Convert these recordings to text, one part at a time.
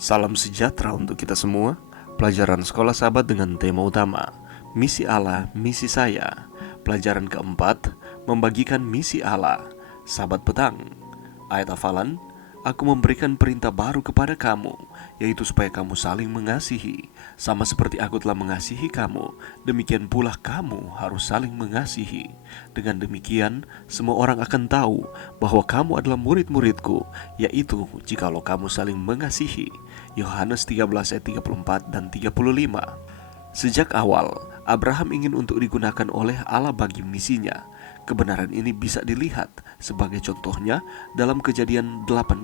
Salam sejahtera untuk kita semua. Pelajaran Sekolah Sahabat dengan tema utama Misi Allah, Misi Saya. Pelajaran keempat, membagikan misi Allah. Sahabat petang. Ayat hafalan, Aku memberikan perintah baru kepada kamu, yaitu supaya kamu saling mengasihi. Sama seperti aku telah mengasihi kamu, demikian pula kamu harus saling mengasihi. Dengan demikian, semua orang akan tahu bahwa kamu adalah murid-muridku, yaitu jikalau kamu saling mengasihi. Yohanes 13 ayat 34 dan 35. Sejak awal, Abraham ingin untuk digunakan oleh Allah bagi misinya. Kebenaran ini bisa dilihat sebagai contohnya dalam Kejadian 18,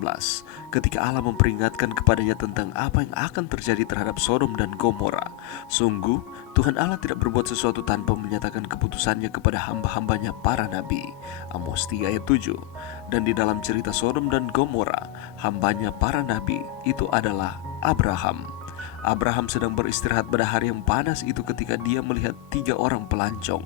ketika Allah memperingatkan kepadanya tentang apa yang akan terjadi terhadap Sodom dan Gomora. Sungguh, Tuhan Allah tidak berbuat sesuatu tanpa menyatakan keputusannya kepada hamba-hambanya para nabi. Amos 3 ayat 7. Dan di dalam cerita Sodom dan Gomora, hambanya para nabi itu adalah Abraham. Abraham sedang beristirahat pada hari yang panas itu ketika dia melihat 3 orang pelancong.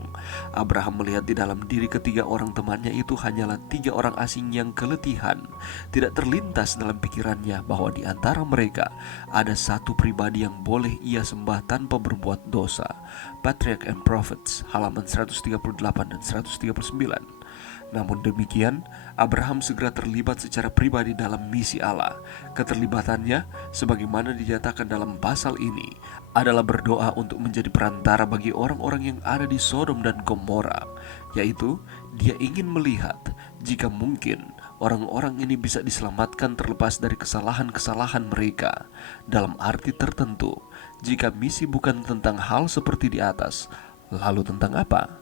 Abraham melihat di dalam diri ketiga orang temannya itu hanyalah 3 orang asing yang keletihan. Tidak terlintas dalam pikirannya bahwa di antara mereka ada satu pribadi yang boleh ia sembah tanpa berbuat dosa. Patriarch and Prophets, halaman 138 dan 139. Namun demikian, Abraham segera terlibat secara pribadi dalam misi Allah. Keterlibatannya, sebagaimana dinyatakan dalam pasal ini, adalah berdoa untuk menjadi perantara bagi orang-orang yang ada di Sodom dan Gomora, yaitu dia ingin melihat jika mungkin orang-orang ini bisa diselamatkan terlepas dari kesalahan-kesalahan mereka. Dalam arti tertentu, jika misi bukan tentang hal seperti di atas, lalu tentang apa?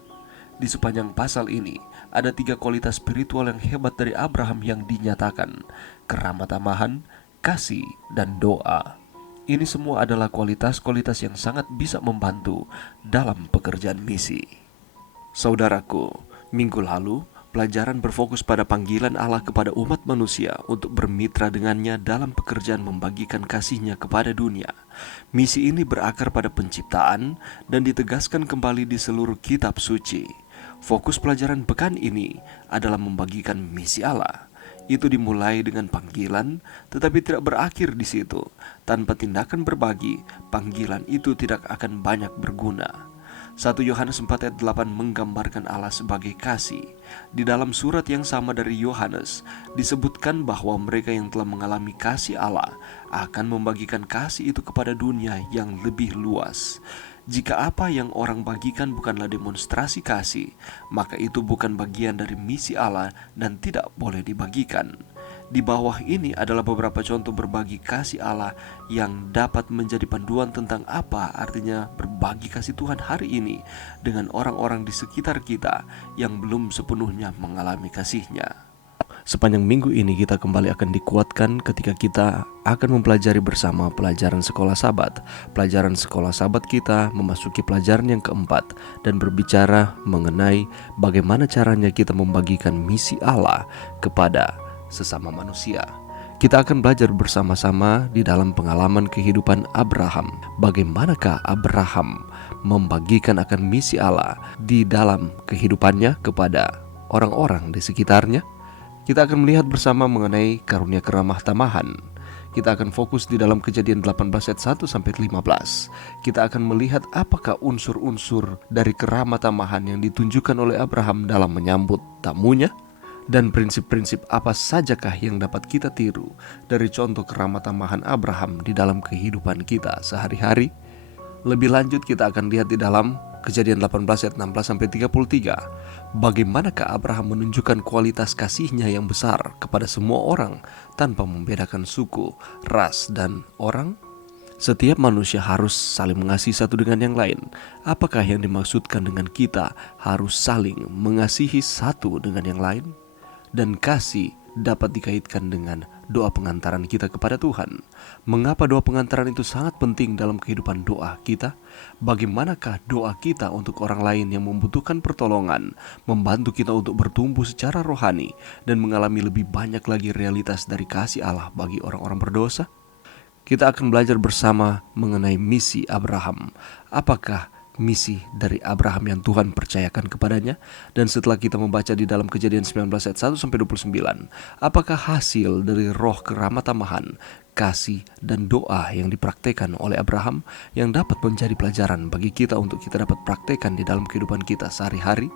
Di sepanjang pasal ini, ada 3 kualitas spiritual yang hebat dari Abraham yang dinyatakan: keramah tamahan, kasih, dan doa. Ini semua adalah kualitas-kualitas yang sangat bisa membantu dalam pekerjaan misi. Saudaraku, minggu lalu pelajaran berfokus pada panggilan Allah kepada umat manusia untuk bermitra dengannya dalam pekerjaan membagikan kasih-Nya kepada dunia. Misi ini berakar pada penciptaan dan ditegaskan kembali di seluruh kitab suci. Fokus pelajaran pekan ini adalah membagikan misi Allah. Itu dimulai dengan panggilan, tetapi tidak berakhir di situ. Tanpa tindakan berbagi, panggilan itu tidak akan banyak berguna. 1 Yohanes 4 ayat 8 menggambarkan Allah sebagai kasih. Di dalam surat yang sama dari Yohanes, disebutkan bahwa mereka yang telah mengalami kasih Allah akan membagikan kasih itu kepada dunia yang lebih luas. Jika apa yang orang bagikan bukanlah demonstrasi kasih, maka itu bukan bagian dari misi Allah dan tidak boleh dibagikan. Di bawah ini adalah beberapa contoh berbagi kasih Allah yang dapat menjadi panduan tentang apa artinya berbagi kasih Tuhan hari ini dengan orang-orang di sekitar kita yang belum sepenuhnya mengalami kasih-Nya. Sepanjang minggu ini kita kembali akan dikuatkan ketika kita akan mempelajari bersama pelajaran Sekolah Sabat. Pelajaran Sekolah Sabat kita memasuki pelajaran yang keempat dan berbicara mengenai bagaimana caranya kita membagikan misi Allah kepada sesama manusia. Kita akan belajar bersama-sama di dalam pengalaman kehidupan Abraham. Bagaimanakah Abraham membagikan akan misi Allah di dalam kehidupannya kepada orang-orang di sekitarnya? Kita akan melihat bersama mengenai karunia keramah tamahan. Kita akan fokus di dalam Kejadian 18 ayat 1 sampai 15. Kita akan melihat apakah unsur-unsur dari keramah tamahan yang ditunjukkan oleh Abraham dalam menyambut tamunya, dan prinsip-prinsip apa sajakah yang dapat kita tiru dari contoh keramah tamahan Abraham di dalam kehidupan kita sehari-hari. Lebih lanjut kita akan lihat di dalam Kejadian 18 ayat 16 sampai 33. Bagaimanakah Abraham menunjukkan kualitas kasih-Nya yang besar kepada semua orang tanpa membedakan suku, ras, dan orang? Setiap manusia harus saling mengasihi satu dengan yang lain. Apakah yang dimaksudkan dengan kita harus saling mengasihi satu dengan yang lain? Dan kasih dapat dikaitkan dengan doa pengantaran kita kepada Tuhan. Mengapa doa pengantaran itu sangat penting dalam kehidupan doa kita? Bagaimanakah doa kita untuk orang lain yang membutuhkan pertolongan, membantu kita untuk bertumbuh secara rohani dan mengalami lebih banyak lagi realitas dari kasih Allah bagi orang-orang berdosa? Kita akan belajar bersama mengenai misi Abraham. Apakah misi dari Abraham yang Tuhan percayakan kepadanya? Dan setelah kita membaca di dalam Kejadian 19 ayat 1 sampai 29, apakah hasil dari roh keramah tamahan, kasih, dan doa yang dipraktekkan oleh Abraham yang dapat menjadi pelajaran bagi kita untuk kita dapat praktekkan di dalam kehidupan kita sehari-hari?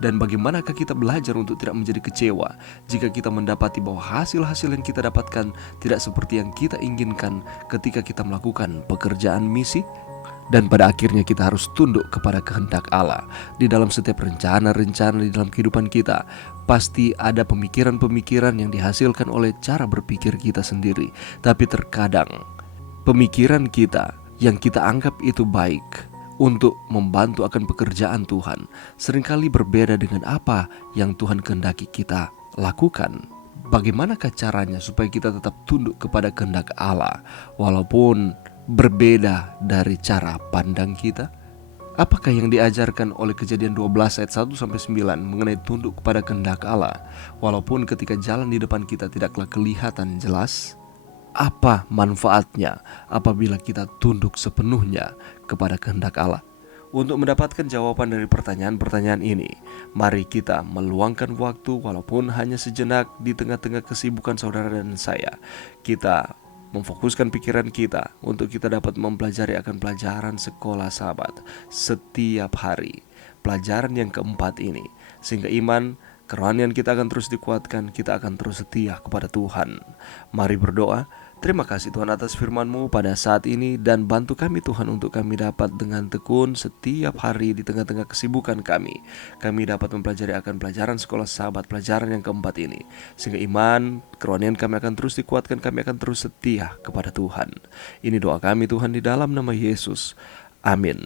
Dan bagaimanakah kita belajar untuk tidak menjadi kecewa jika kita mendapati bahwa hasil-hasil yang kita dapatkan tidak seperti yang kita inginkan ketika kita melakukan pekerjaan misi? Dan pada akhirnya kita harus tunduk kepada kehendak Allah. Di dalam setiap rencana-rencana di dalam kehidupan kita, pasti ada pemikiran-pemikiran yang dihasilkan oleh cara berpikir kita sendiri. Tapi terkadang pemikiran kita yang kita anggap itu baik untuk membantu akan pekerjaan Tuhan seringkali berbeda dengan apa yang Tuhan kehendaki kita lakukan. Bagaimanakah caranya supaya kita tetap tunduk kepada kehendak Allah walaupun berbeda dari cara pandang kita? Apakah yang diajarkan oleh Kejadian 12 ayat 1-9 mengenai tunduk kepada kehendak Allah walaupun ketika jalan di depan kita tidaklah kelihatan jelas? Apa manfaatnya apabila kita tunduk sepenuhnya kepada kehendak Allah? Untuk mendapatkan jawaban dari pertanyaan-pertanyaan ini, mari kita meluangkan waktu walaupun hanya sejenak di tengah-tengah kesibukan saudara dan saya. Kita memfokuskan pikiran kita untuk kita dapat mempelajari akan pelajaran sekolah sahabat setiap hari. Pelajaran yang keempat ini, sehingga iman, kerohanian kita akan terus dikuatkan, kita akan terus setia kepada Tuhan. Mari berdoa. Terima kasih Tuhan atas firman-Mu pada saat ini, dan bantu kami Tuhan untuk kami dapat dengan tekun setiap hari di tengah-tengah kesibukan kami dapat mempelajari akan pelajaran sekolah sahabat, pelajaran yang keempat ini, sehingga iman, kerohanian kami akan terus dikuatkan, kami akan terus setia kepada Tuhan. Ini doa kami Tuhan di dalam nama Yesus. Amin.